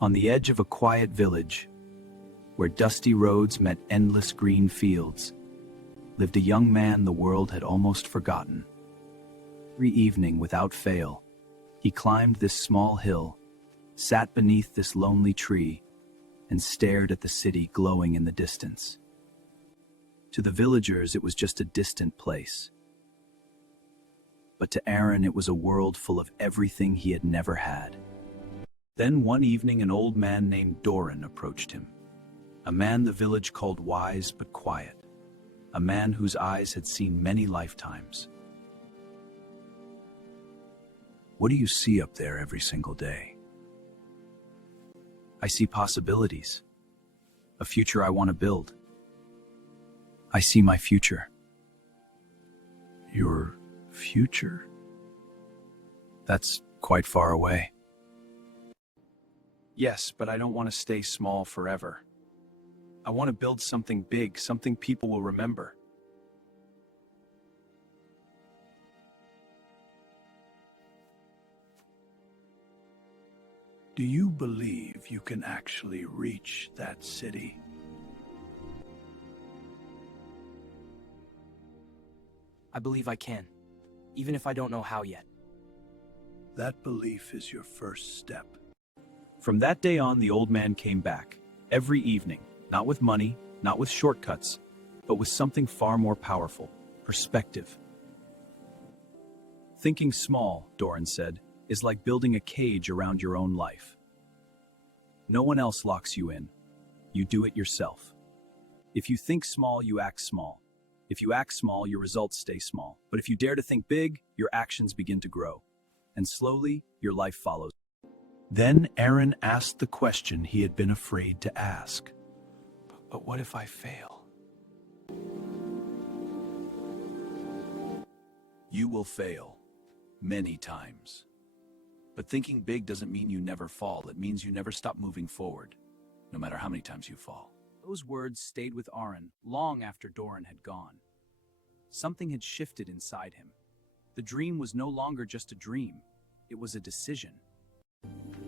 On the edge of a quiet village, where dusty roads met endless green fields, lived a young man the world had almost forgotten. Every evening, without fail, he climbed this small hill, sat beneath this lonely tree, and stared at the city glowing in the distance. To the villagers, it was just a distant place. But to Aaron, it was a world full of everything he had never had. Then one evening, an old man named Doran approached him. A man the village called wise but quiet. A man whose eyes had seen many lifetimes. "What do you see up there every single day?" "I see possibilities. A future I want to build. I see my future." "Your future? That's quite far away." "Yes, but I don't want to stay small forever. I want to build something big, something people will remember." Do you believe you can actually reach that city? I believe I can, even if I don't know how yet. That belief is your first step. From that day on, the old man came back, every evening, not with money, not with shortcuts, but with something far more powerful: perspective. Thinking small, Doran said, is like building a cage around your own life. No one else locks you in. You do it yourself. If you think small, you act small. If you act small, your results stay small. But if you dare to think big, your actions begin to grow. And slowly, your life follows. Then Aaron asked the question he had been afraid to ask. But what if I fail? You will fail many times. But thinking big doesn't mean you never fall. It means you never stop moving forward, no matter how many times you fall. Those words stayed with Aaron long after Doran had gone. Something had shifted inside him. The dream was no longer just a dream. It was a decision.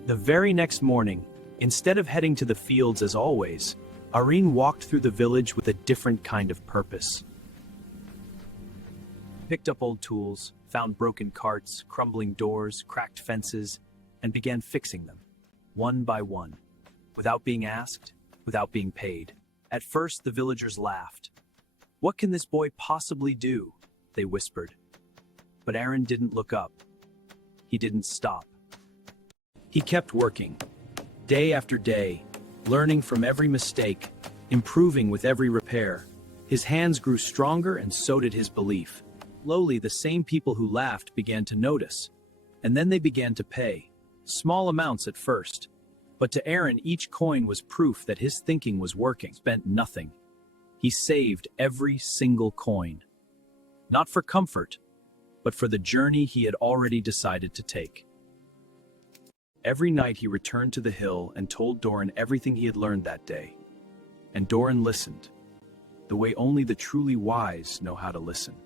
The very next morning, instead of heading to the fields as always, Aaron walked through the village with a different kind of purpose. Picked up old tools, found broken carts, crumbling doors, cracked fences, and began fixing them, one by one, without being asked, without being paid. At first, the villagers laughed. "What can this boy possibly do?" they whispered. But Aaron didn't look up. He didn't stop. He kept working, day after day, learning from every mistake, improving with every repair. His hands grew stronger, and so did his belief. Slowly, the same people who laughed began to notice, and then they began to pay, small amounts at first. But to Aaron, each coin was proof that his thinking was working. Spent nothing. He saved every single coin. Not for comfort, but for the journey he had already decided to take. Every night he returned to the hill and told Doran everything he had learned that day. And Doran listened, the way only the truly wise know how to listen.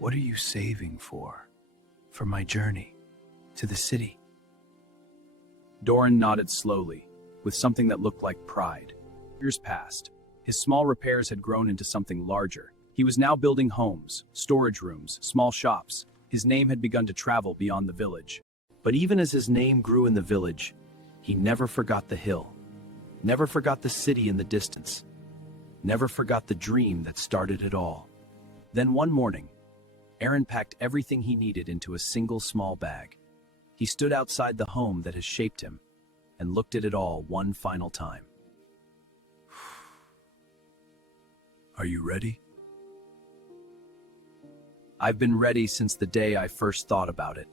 What are you saving for? For my journey to the city? Doran nodded slowly, with something that looked like pride. Years passed. His small repairs had grown into something larger. He was now building homes, storage rooms, small shops. His name had begun to travel beyond the village. But even as his name grew in the village, he never forgot the hill, never forgot the city in the distance, never forgot the dream that started it all. Then one morning, Aaron packed everything he needed into a single small bag. He stood outside the home that has shaped him and looked at it all one final time. Are you ready? I've been ready since the day I first thought about it.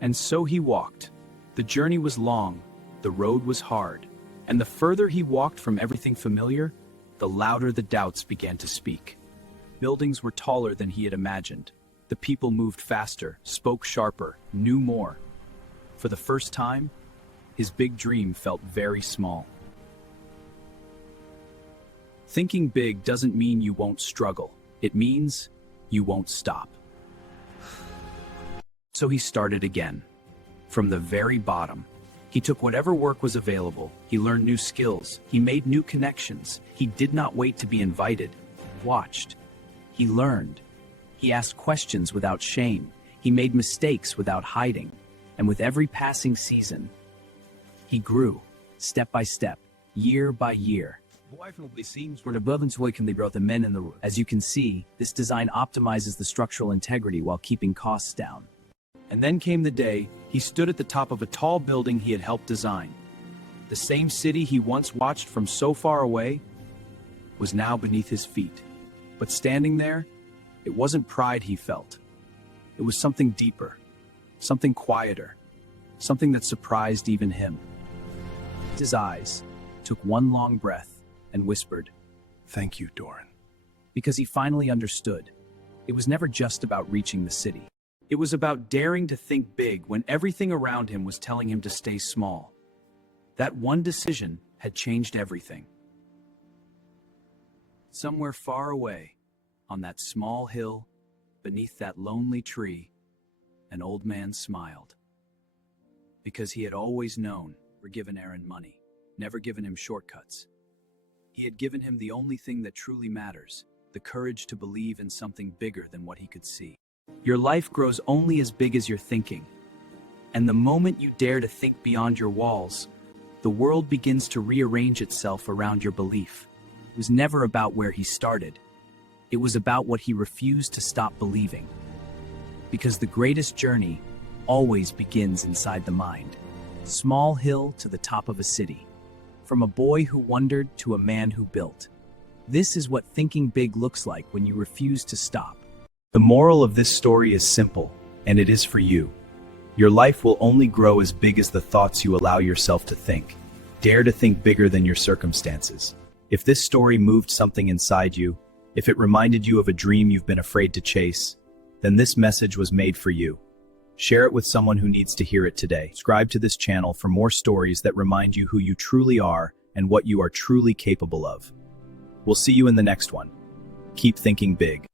And so he walked. The journey was long, the road was hard, and the further he walked from everything familiar, the louder the doubts began to speak. Buildings were taller than he had imagined. The people moved faster, spoke sharper, knew more. For the first time, his big dream felt very small. Thinking big doesn't mean you won't struggle. It means you won't stop. So he started again, from the very bottom, He took whatever work was available. He learned new skills. He made new connections. He did not wait to be invited. Watched. He learned. He asked questions without shame. He made mistakes without hiding. And with every passing season, he grew, step by step, year by year. As you can see, this design optimizes the structural integrity while keeping costs down. And then came the day he stood at the top of a tall building he had helped design. The same city he once watched from so far away was now beneath his feet. But standing there, it wasn't pride he felt. It was something deeper, something quieter, something that surprised even him. His eyes took one long breath and whispered, Thank you, Doran. because he finally understood. It was never just about reaching the city. It was about daring to think big when everything around him was telling him to stay small. That one decision had changed everything. Somewhere far away, on that small hill, beneath that lonely tree, an old man smiled. Because he had always known, or given Aaron money, never given him shortcuts. He had given him the only thing that truly matters, the courage to believe in something bigger than what he could see. Your life grows only as big as your thinking. And the moment you dare to think beyond your walls, the world begins to rearrange itself around your belief. It was never about where he started. It was about what he refused to stop believing. Because the greatest journey always begins inside the mind. Small hill to the top of a city. From a boy who wondered to a man who built. This is what thinking big looks like when you refuse to stop. The moral of this story is simple, and it is for you. Your life will only grow as big as the thoughts you allow yourself to think. Dare to think bigger than your circumstances. If this story moved something inside you, if it reminded you of a dream you've been afraid to chase, then this message was made for you. Share it with someone who needs to hear it today. Subscribe to this channel for more stories that remind you who you truly are and what you are truly capable of. We'll see you in the next one. Keep thinking big.